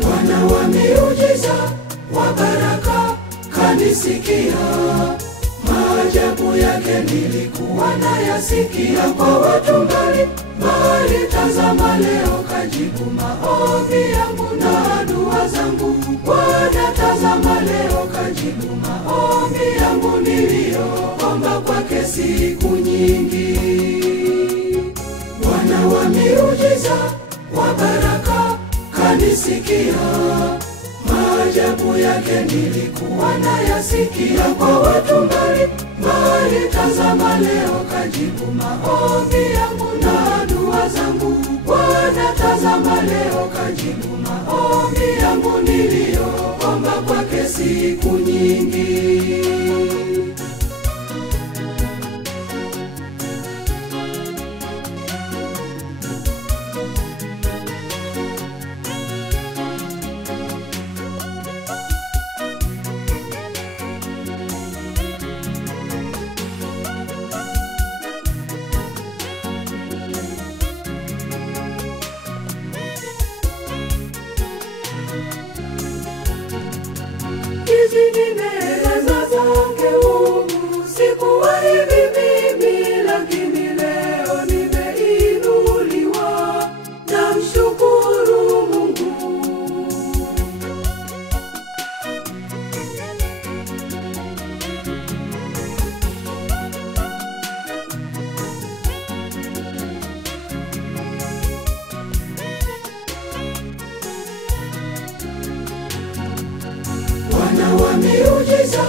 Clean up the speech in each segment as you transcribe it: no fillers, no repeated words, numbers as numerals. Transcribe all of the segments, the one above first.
Bwana wa miujiza, wa baraka, kanisikia. Maajabu yake nilikuwa nayasikia kwa watu mbali mbali. Tazama leo kajibu maombi yangu na dua zangu. Bwana tazama leo kajibu maombi yangu niliyoomba kwake siku nyingi. Bwana wa miujiza, wa baraka, kanisikia. Maajabu yake nilikuwa nayasikia kwa watu mbali mbali. Tazama leo kajibu maombi yangu na dua zangu. Bwana tazama leo kajibu maombi yangu niliyoomba kwake siku nyingi. Hizi ni neema zake Mungu, sikuwa hivi mimi, lakini leo nimeinuliwa. Namshukuru Mungu. Bwana wa miujiza,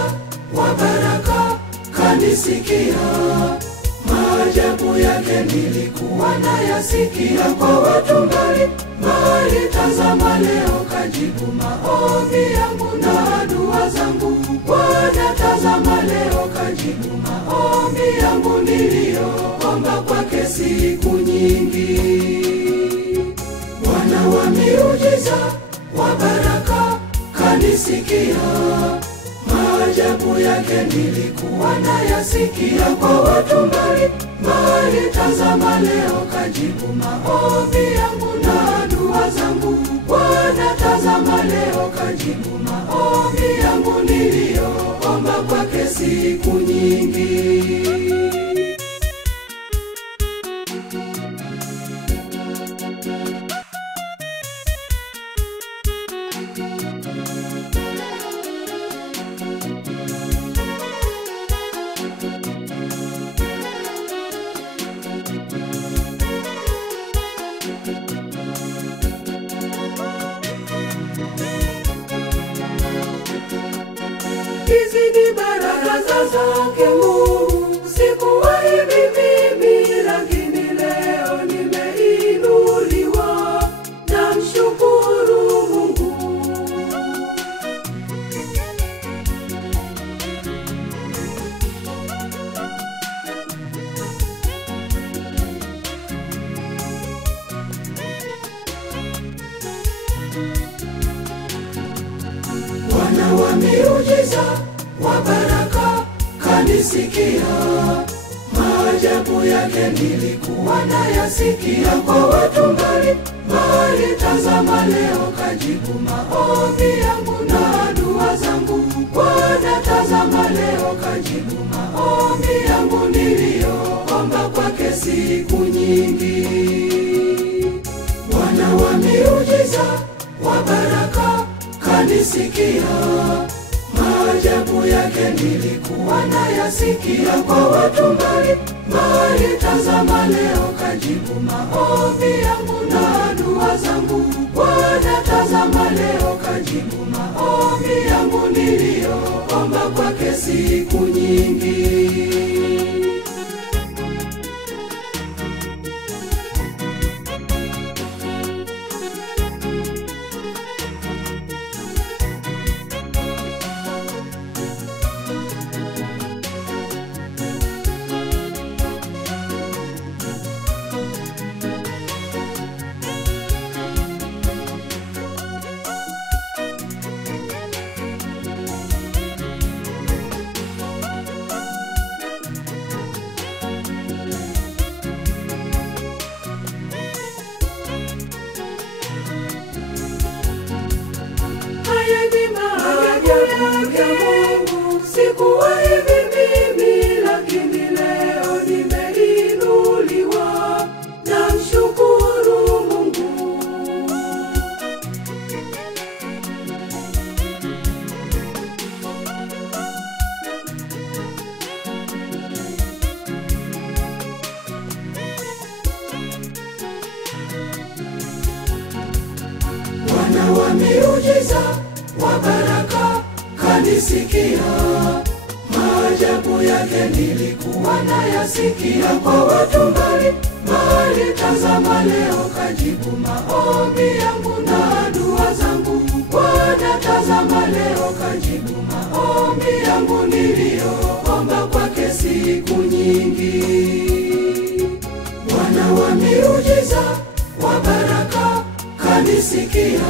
wa baraka, kanisikia. Maajabu yake nilikuwa nayasikia kwa watu mbali mbali. Tazama leo kajibu maombi yangu na dua zangu. Bwana tazama leo kajibu maombi yangu niliyoomba kwake siku nyingi. Bwana wa miujiza, wa baraka, kanisikia. Maajabu yake nilikuwa nayasikia kwa watu mbali mbali. Tazama leo kajibu maombi yangu na dua zangu. Bwana tazama leo kajibu maombi yangu niliyoomba kwake siku nyingi. Hizi ni baraka zake Mungu, sikuwa hivi mimi, lakini leo nimeinuliwa. Namshukuru Mungu. Bwana wa miujiza, wa baraka, kanisikia. Maajabu yake nilikuwa nayasikia kwa watu mbali mbali. Tazama leo kajibu maombi yangu na dua zangu. Bwana tazama leo kajibu maombi yangu niliyoomba kwake siku nyingi. Bwana wa miujiza, wa baraka, kanisikia. Maajabu yake nilikuwa nayasikia kwa watu mbali mbali. Tazama leo kajibu maombi yangu na dua zangu. Bwana tazama leo kajibu maombi yangu niliyoomba kwake siku nyingi. miujiza wa baraka kanisikia, maajabu yake nilikuwa nayasikia kwa watu mbali mbali. Tazama leo kajibu maombi yangu na dua zangu. Bwana tazama leo kajibu maombi yangu niliyoomba kwake siku nyingi. Bwana wa miujiza wa baraka kanisikia,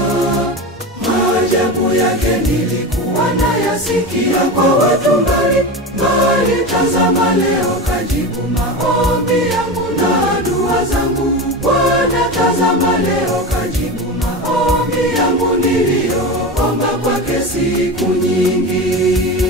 maajabu yake nilikuwa nayasikia kwa watu mbali mbali. Tazama leo kajibu maombi yangu na dua zangu. Bwana tazama leo kajibu maombi yangu niliyoomba kwake siku nyingi.